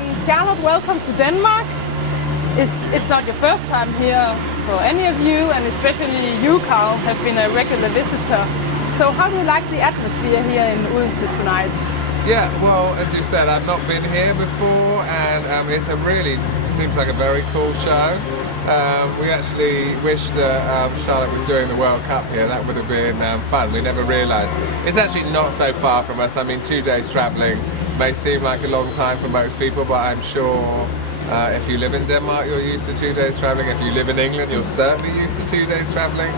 And Charlotte, welcome to Denmark. It's not your first time here for any of you, and especially you, Carl, have been a regular visitor. So how do you like the atmosphere here in Odense tonight? Yeah, well, as you said, I've not been here before, and it's a really seems like a very cool show. We actually wish that Charlotte was doing the World Cup here. That would have been fun. We never realised. It's actually not so far from us. I mean, 2 days travelling may seem like a long time for most people, but I'm sure if you live in Denmark, you're used to 2 days travelling. If you live in England, you're certainly used to 2 days travelling.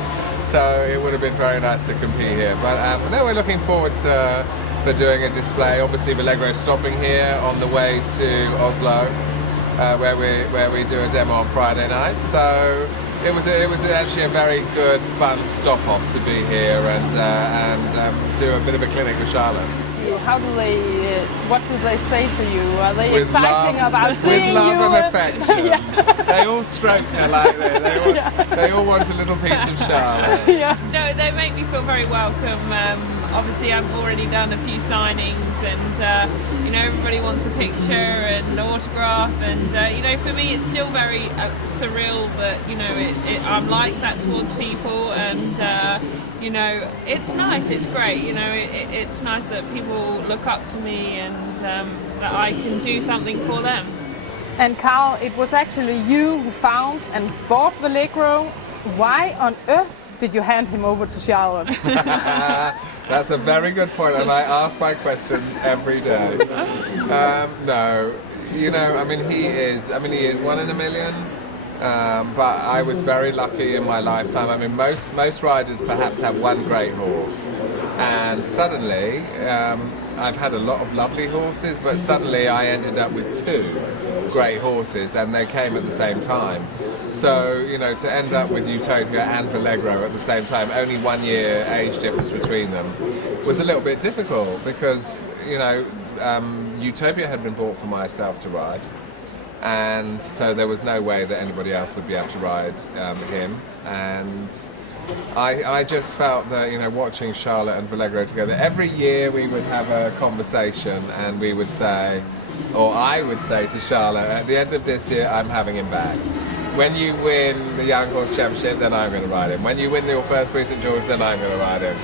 So it would have been very nice to compete here. But no, we're looking forward to doing a display. Obviously, Allegro stopping here on the way to Oslo, where we do a demo on Friday night. So it was actually a very good, fun stop off to be here and do a bit of a clinic with Charlotte. How do they? What do they say to you? Are they exciting about seeing you? With love and affection. Yeah. They all stroke her like that. They all want a little piece of Charlotte. Yeah. No, they make me feel very welcome. Obviously, I've already done a few signings, and everybody wants a picture and an autograph, and for me, it's still very surreal that I'm like that towards people, and it's nice. It's great. It's nice that people look up to me, and that I can do something for them. And Carl, it was actually you who found and bought Allegro. Why on earth did you hand him over to Charlotte? That's a very good point, and I ask my question every day. No, he is 1 in a million. But I was very lucky in my lifetime. I mean, most riders perhaps have one great horse, and suddenly I've had a lot of lovely horses, but suddenly I ended up with 2 great horses, and they came at the same time. So to end up with Utopia and Allegro at the same time, only 1 year age difference between them, was a little bit difficult because Utopia had been bought for myself to ride. And so there was no way that anybody else would be able to ride him. And I just felt that, watching Charlotte and Allegro together, every year we would have a conversation and we would say, or I would say to Charlotte, at the end of this year, I'm having him back. When you win the Young Horse Championship, then I'm going to ride him. When you win your first Prix St George, then I'm going to ride him.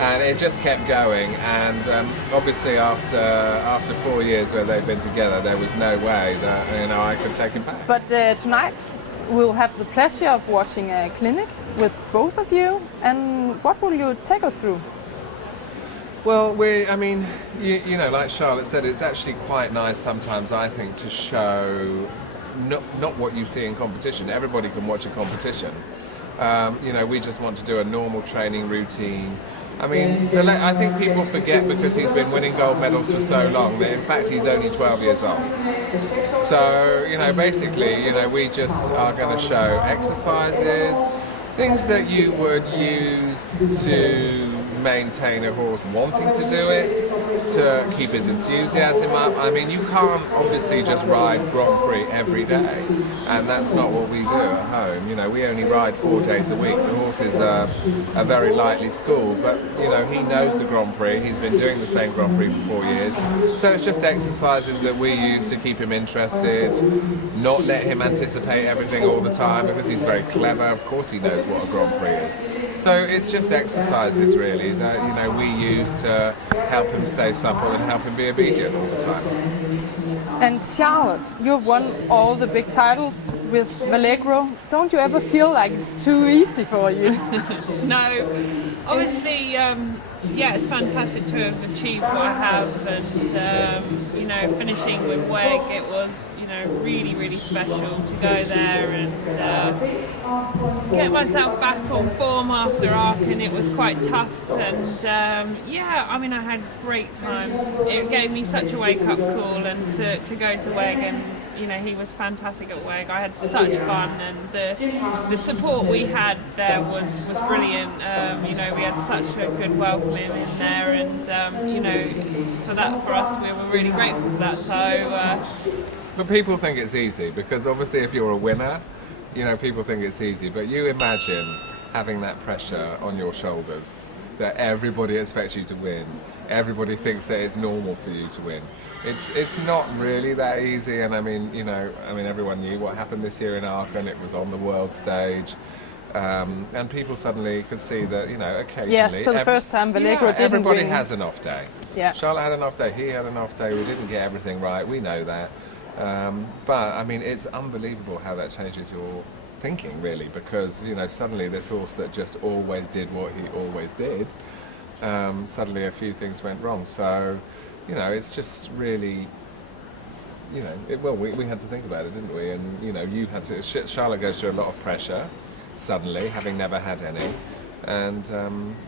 And it just kept going, and obviously after 4 years where they've been together, there was no way that I could take him back. But tonight we'll have the pleasure of watching a clinic with both of you. And what will you take us through? Well, like Charlotte said, it's actually quite nice sometimes, I think, to show not what you see in competition. Everybody can watch a competition. We just want to do a normal training routine. I mean, I think people forget because he's been winning gold medals for so long that in fact he's only 12 years old. So, basically, we just are going to show exercises, things that you would use to maintain a horse wanting to do it, to keep his enthusiasm up. I mean, you can't obviously just ride Grand Prix every day, and that's not what we do at home. We only ride 4 days a week. The horses are very lightly schooled, but he knows the Grand Prix. He's been doing the same Grand Prix for 4 years, so it's just exercises that we use to keep him interested, not let him anticipate everything all the time because he's very clever. Of course, he knows what a Grand Prix is. So it's just exercises really that we use to help him stay supple and help him be obedient all the time. And Charlotte, you've won all the big titles with Allegro. Don't you ever feel like it's too easy for you? No, obviously, it's fantastic to have achieved what I have, and finishing with WEG, it was really, really special to go there and get myself back on form after Aachen. It was quite tough, and I had a great time. It gave me such a wake-up call, and to go to WEG, and he was fantastic at WEG. I had such fun, and the support we had there was brilliant. We had such a good welcome in there, and for us, we were really grateful for that. So. But people think it's easy because obviously if you're a winner, people think it's easy. But you imagine having that pressure on your shoulders that everybody expects you to win. Everybody thinks that it's normal for you to win. It's not really that easy, and I mean, you know, everyone knew what happened this year in Aachen. It was on the world stage. And people suddenly could see that, you know, occasionally... Yes, for the first time, Vallegro didn't everybody win. has an off day. Yeah. Charlotte had an off day, he had an off day, we didn't get everything right, we know that. But, I mean, it's unbelievable how that changes your thinking, really, because, you know, suddenly this horse that just always did what he always did, suddenly a few things went wrong. So, you know, it's just really... You know, we had to think about it, didn't we? And, you know, you had to... Charlotte goes through a lot of pressure, suddenly, having never had any. And,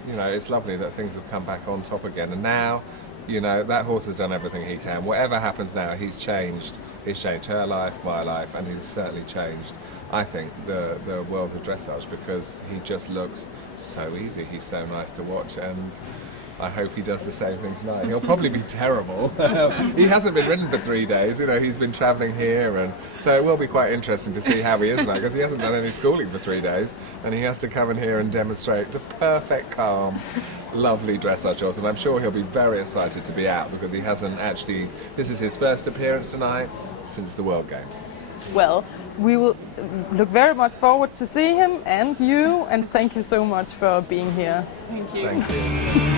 you know, it's lovely that things have come back on top again. And now, you know, that horse has done everything he can. Whatever happens now, he's changed. He's changed her life, my life, and he's certainly changed, I think, the world of dressage, because he just looks so easy. He's so nice to watch, and I hope he does the same thing tonight. He'll probably be terrible. He hasn't been ridden for 3 days, you know, he's been travelling here, and so it will be quite interesting to see how he is tonight, because he hasn't done any schooling for 3 days, and he has to come in here and demonstrate the perfect, calm, lovely dressage horse, and I'm sure he'll be very excited to be out, because he hasn't actually, this is his first appearance tonight since the World Games. Well, we will look very much forward to see him and you, and thank you so much for being here. Thank you. Thank you.